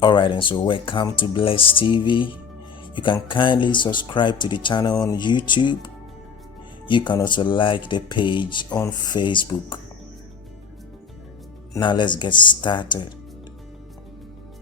Alright, and so welcome to Bless TV. You can kindly subscribe to the channel on YouTube. You can also like the page on Facebook. Now let's get started.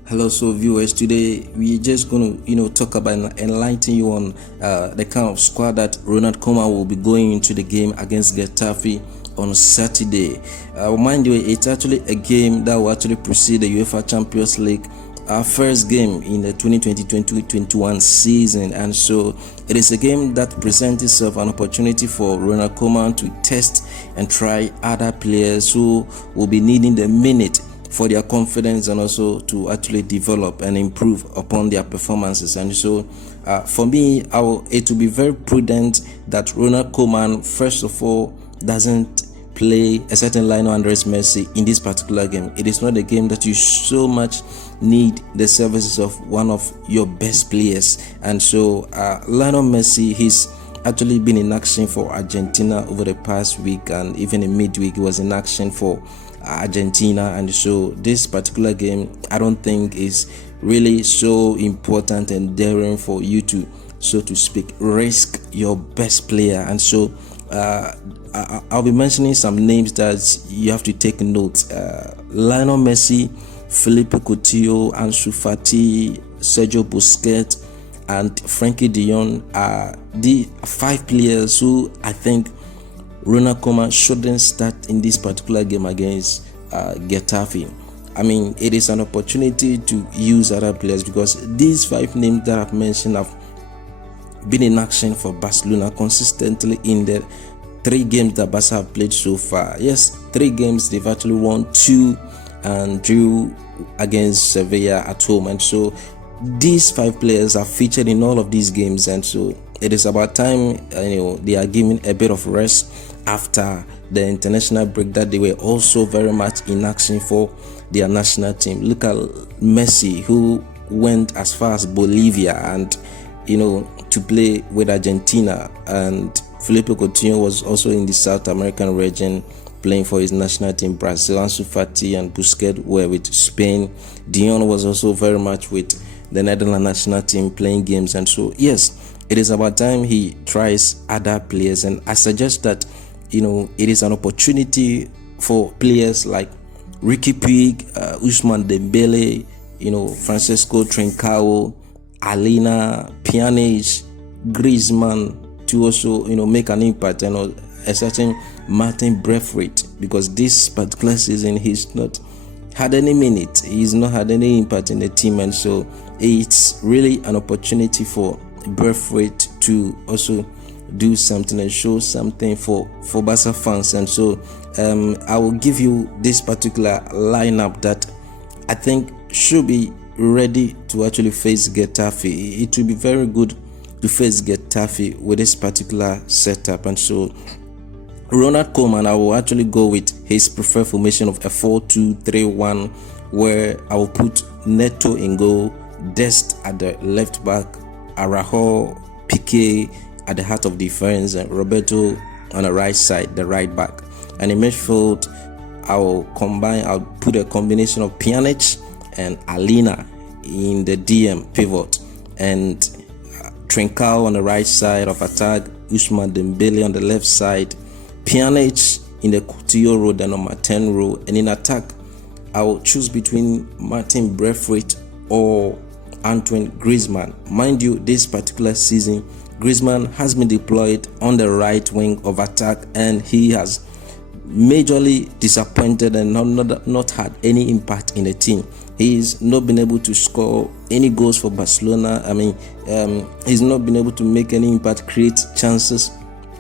Hello, so viewers. Today we're just going to talk about enlighten you on the kind of squad that Ronald Koeman will be going into the game against Getafe on Saturday. Mind you, it's actually a game that will actually precede the UEFA Champions League, our first game in the 2020-2021 season, and so it is a game that presents itself an opportunity for Ronald Koeman to test and try other players who will be needing the minute for their confidence and also to actually develop and improve upon their performances. And so for me, it will be very prudent that Ronald Koeman first of all doesn't play a certain Lionel Andres Messi in this particular game. It is not a game that you so much need the services of one of your best players. And so Lionel Messi, he's actually been in action for Argentina over the past week, and even in midweek he was in action for Argentina. And so this particular game, I don't think is really so important and daring for you to, so to speak, risk your best player. And so I'll be mentioning some names that you have to take note. Lionel Messi, Philippe Coutinho, Ansu Fati, Sergio Busquets, and Frenkie de Jong are the 5 players who I think Ronald Koeman shouldn't start in this particular game against Getafe. I mean, it is an opportunity to use other players because these 5 names that I've mentioned have been in action for Barcelona consistently in the 3 games that Barça have played so far. Yes, 3 games, they've actually won 2 and drew against Sevilla at home. And so these 5 players are featured in all of these games, and so it is about time they are given a bit of rest after the international break that they were also very much in action for their national team. Look at Messi, who went as far as Bolivia and to play with Argentina, and Philippe Coutinho was also in the South American region playing for his national team, Brazil. Ansu Fati and Busquets were with Spain. De Jong was also very much with the Netherlands national team playing games. And so yes, it is about time he tries other players, and I suggest that it is an opportunity for players like Riqui Puig, Ousmane Dembele, Francisco Trincao, Alena, Pjanic, Griezmann, to also make an impact, and a certain Martin Braithwaite, because this particular season he's not had any minute, he's not had any impact in the team. And so it's really an opportunity for Braithwaite to also do something and show something for Barca fans. And so I will give you this particular lineup that I think should be ready to actually face Getafe. It will be very good to face Getafe with this particular setup. And so Ronald Koeman, I will actually go with his preferred formation of a 4-2-3-1, where I will put Neto in goal, Dest at the left back, Araujo, Piqué at the heart of defense, and Roberto on the right side, the right back. And in midfield, I'll put a combination of Pjanic and Alena in the DM pivot, and Trincao on the right side of attack, Ousmane Dembele on the left side, Pjanic in the Coutinho role, the number 10 role. And in attack, I will choose between Martin Braithwaite or Antoine Griezmann. Mind you, this particular season, Griezmann has been deployed on the right wing of attack, and he has majorly disappointed and not had any impact in the team. He's not been able to score any goals for Barcelona. I mean, he's not been able to make any impact, create chances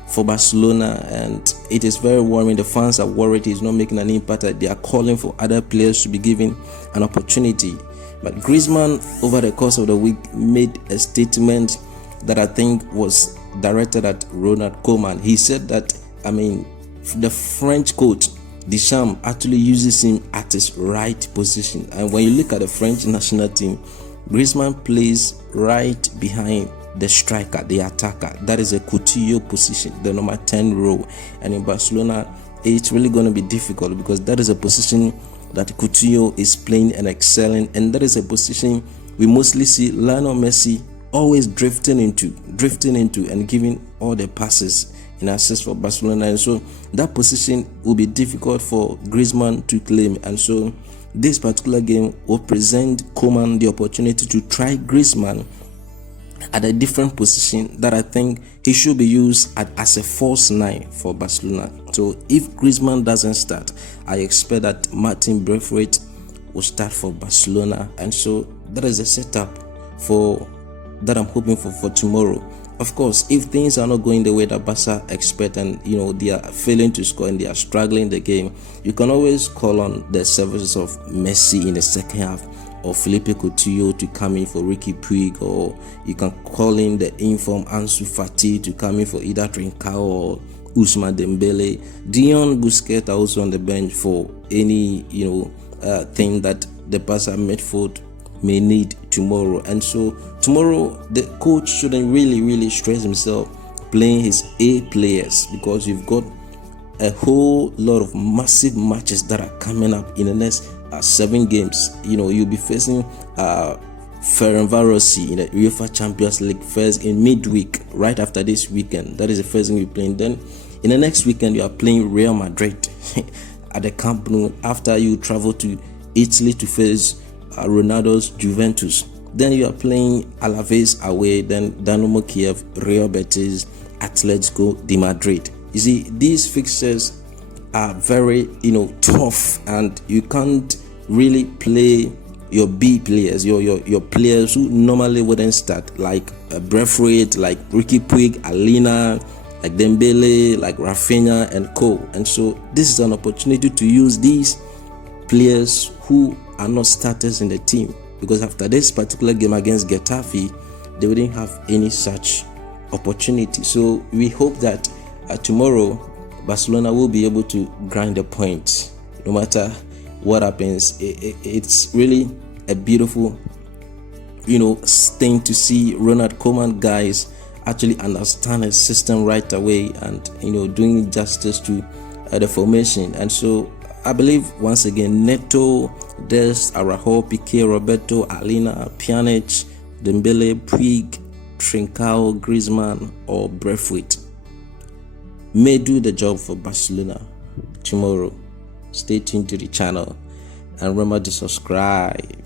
for Barcelona, and it is very worrying. The fans are worried he's not making an impact. They are calling for other players to be given an opportunity. But Griezmann, over the course of the week, made a statement that I think was directed at Ronald Koeman. He said that, the French coach Deschamps actually uses him at his right position. And when you look at the French national team, Griezmann plays right behind the striker, the attacker. That is a Coutinho position, the number 10 role. And in Barcelona, it's really going to be difficult because that is a position that Coutinho is playing and excelling, and that is a position we mostly see Lionel Messi always drifting into and giving all the passes and assists for Barcelona. And so that position will be difficult for Griezmann to claim, and so this particular game will present Koeman the opportunity to try Griezmann at a different position that I think he should be used as a false nine for Barcelona. So if Griezmann doesn't start, I expect that Martin Braithwaite will start for Barcelona, and so that is a setup for that I'm hoping for tomorrow. Of course, if things are not going the way that Barca expect, and they are failing to score and they are struggling the game, you can always call on the services of Messi in the second half, or Philippe Coutinho to come in for Riqui Puig, or you can call in the inform Ansu Fati to come in for either Trincao or Ousmane Dembele. Dion, Busquets are also on the bench for any thing that the Barca midfield may need tomorrow. And so tomorrow the coach shouldn't really stress himself playing his A players, because you've got a whole lot of massive matches that are coming up in the next 7 games. You'll be facing Ferencvárosi in the UEFA Champions League first in midweek, right after this weekend. That is the first thing we're playing. Then in the next weekend you are playing Real Madrid at the Camp Nou, after you travel to Italy to face Ronaldo's Juventus. Then you are playing Alaves away, then Dynamo Kiev, Real Betis, Atletico de Madrid. You see, these fixtures are very tough, and you can't really play your B players, your players who normally wouldn't start, like Braithwaite, like Riqui Puig, Alena, like Dembele, like Rafinha and co. And so this is an opportunity to use these players who are not starters in the team, because after this particular game against Getafe, they wouldn't have any such opportunity. So we hope that tomorrow Barcelona will be able to grind the point no matter what happens. It's really a beautiful thing to see Ronald Koeman guys actually understand his system right away, and doing justice to the formation. And so I believe once again Neto, Dest, Araujo, Piqué, Roberto, Alena, Pjanic, Dembele, Puig, Trincao, Griezmann or Braithwaite may do the job for Barcelona tomorrow. Stay tuned to the channel and remember to subscribe.